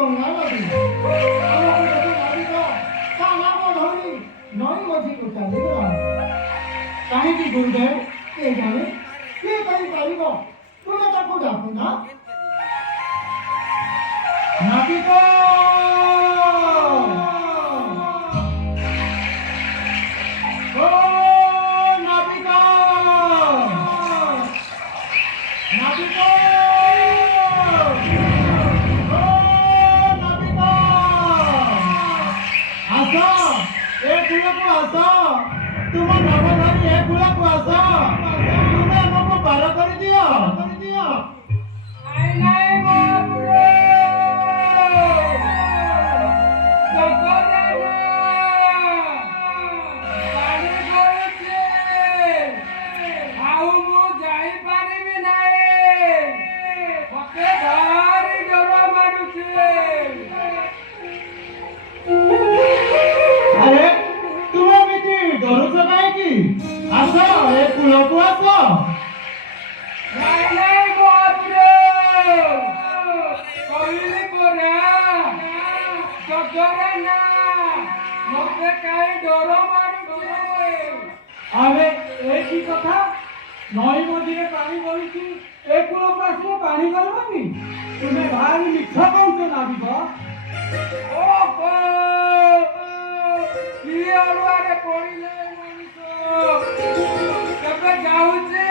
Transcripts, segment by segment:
ଗଙ୍ଗା ନଦୀ ଆମକୁ ଯଦି ନଦୀର ତା ନାମ ଧରି ନଈ ମଝିକୁ ଚାଲିଗଲା କାହିଁକି ଗୁରୁଦେବ କିଏ ଜାଣେ କିଏ କହିପାରିବ ତୁମେ ତାକୁ ଡାକୁନା ନାବିକ तुम नवधारी है पूरा कुआसा तुम्हें हमको पार कर दिया नहीं नहीं बाबूरे जगरे पानी करछे आउ मु जाई पारिबी नाही मते भारी डर मारुछे अरे तुम्हें भी डरुछ काहेकि आस ए कूलकू आस नहीं नहीं बाबूरे कहली परा जगरे ना मते काई डर मारुछे अरे ए की कथा नई मझिरे पानी बहिछि ए कूलकू आसो पानी करबनी तुम्हें भारी मिठा कहउछ नाबिक ओहो की अलवारे पड़िले मनुष्य केबे जाउछे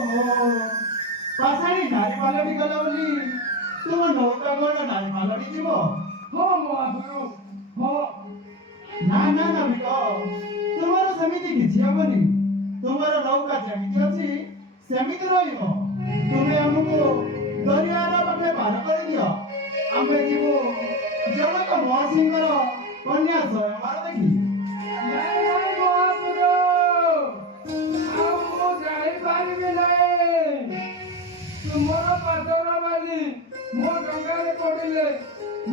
महापुर पासाणी नारी पालटी गला बोली तुम नौका ବଡ଼ ନାଇଁ ମାଲଡ଼ି ଯିବ ହଁ ମହାପ୍ରଭୁ ହଁ ନା ନା ନା ବିକ ତୁମର ସେମିତି କିଛି ହବନି ତୁମର ନୌକା ଯେମିତି ଅଛି ସେମିତି ରହିବ ତୁମେ ଆମକୁ ଦରିଆର ପାଖେ ପାର କରିଦିଅ ଆମେ ଯିବୁ ଜନକ ମହାସିଂହର କନ୍ୟା ସ୍ୱୟଂବର ଦେଖି ନାଇଁ ନାଇଁ ମହାପ୍ରଭୁ ଆଉ ମୁଁ ଯାଇପାରିବି ନାହିଁ ତୁମର ପାଦର ବାଲି ମୋ ଡଙ୍ଗାରେ ପଡ଼ିଲେ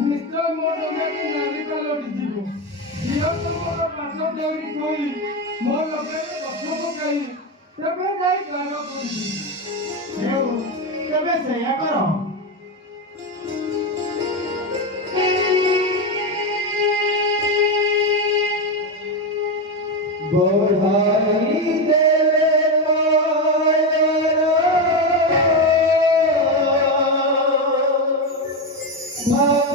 ନିଶ୍ଚୟ ମୋ ଡଙ୍ଗାଟି ନାଲି ପାଲଟିଯିବ ଝିଅ ତୁମର ପାଦ ଦେଉଡ଼ି ଥୋଇ ମୋ ଲଗାରେ ଗଛ ପକାଇ ତେବେ ଯାଇ ପାର କରିବି ହେଉ ତେବେ ସେଇଆ କର ବଢ଼ାଇ ଦେଲେ ମାୟାର ଭାବ